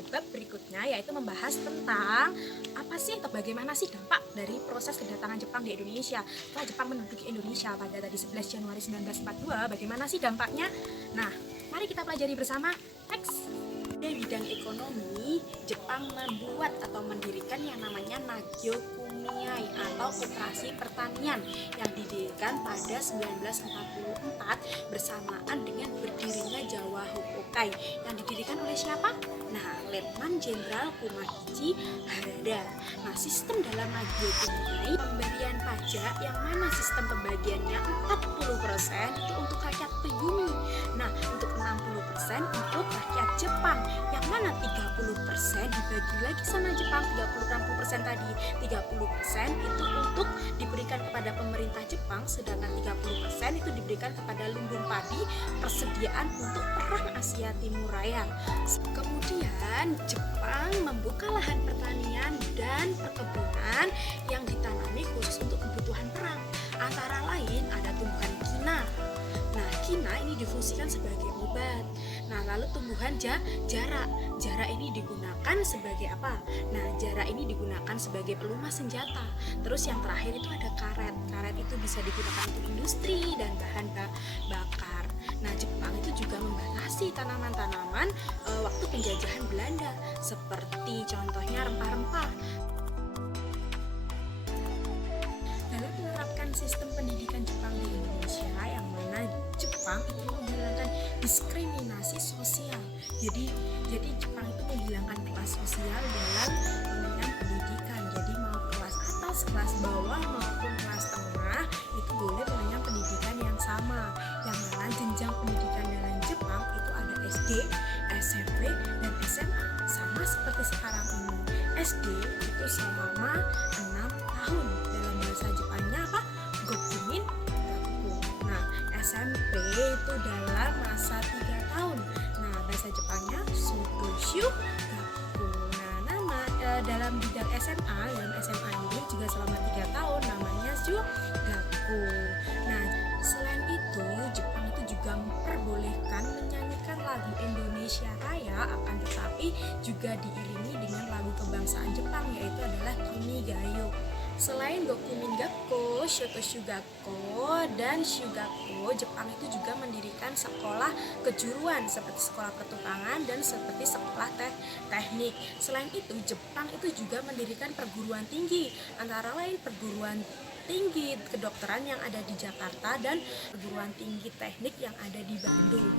pada bab berikutnya, yaitu membahas tentang apa sih atau bagaimana sih dampak dari proses kedatangan Jepang di Indonesia. Setelah Jepang menduduki Indonesia pada tadi 11 Januari 1942, bagaimana sih dampaknya? Nah, mari kita pelajari bersama. Next. Di bidang ekonomi, Jepang membuat atau mendirikan yang namanya Nagyo Kumiai atau Koperasi Pertanian yang didirikan pada 1944 bersamaan dengan berdirinya Jawa Hokokai yang didirikan oleh siapa? Nah, Letnan Jenderal Kumahichi Harada. Nah, sistem dalam Nagyo Kumiai pemberian pajak yang mana sistem pembagiannya 40% itu untuk rakyat pribumi. Nah, untuk 60% untuk rakyat Jepang, yang mana 30% dibagi lagi sama Jepang. 30-60% tadi, 30% itu untuk diberikan kepada pemerintah Jepang, sedangkan 30% itu diberikan kepada lumbung padi persediaan untuk perang Asia Timur Raya. Kemudian Jepang membuka lahan pertanian dan perkebunan yang ditanami khusus untuk kebutuhan perang. Antara lain ada tumbuhan kina. Nah, kina ini difungsikan sebagai obat. Nah, lalu tumbuhan jarak. Jarak ini digunakan sebagai apa? Nah, jarak ini digunakan sebagai pelumas senjata. Terus yang terakhir itu ada karet. Karet itu bisa digunakan untuk industri dan bahan bakar. Nah, Jepang itu juga membatasi tanaman-tanaman waktu penjajahan Belanda, seperti contohnya rempah-rempah. Dalam menerapkan sistem pendidikan Jepang di Indonesia, yang mana Jepang itu menghilangkan diskriminasi sosial. Jadi Jepang itu menghilangkan kelas sosial dalam pengenyam pendidikan. Jadi mau kelas atas, kelas bawah maupun kelas tengah itu boleh mengenyam pendidikan yang sama. Yang mana jenjang pendidikan dalam Jepang itu ada SD, SMP, dan SMA. Sama seperti sekarang ini. SD itu selama 6 tahun. Dalam bahasa Jepangnya apa? Gokumin Gakko. Nah, SMP itu dalam masa 3 tahun. Nah, bahasa Jepangnya Sotoshu Gakko. Nah, dalam bidang SMA, dalam SMA ini juga selama 3 tahun namanya Gakko. Nah, selain itu Jepang itu juga memperbolehkan menyanyikan lagu Indonesia Raya, akan tetapi juga diiringi dengan lagu kebangsaan Jepang, yaitu adalah Kinigayo. Selain Gokumin Gakko, Shotoshu Gakko, dan Shugakko, Jepang itu juga mendirikan sekolah kejuruan seperti sekolah pertukangan dan seperti sekolah teknik. Selain itu, Jepang itu juga mendirikan perguruan tinggi, antara lain perguruan tinggi kedokteran yang ada di Jakarta dan perguruan tinggi teknik yang ada di Bandung.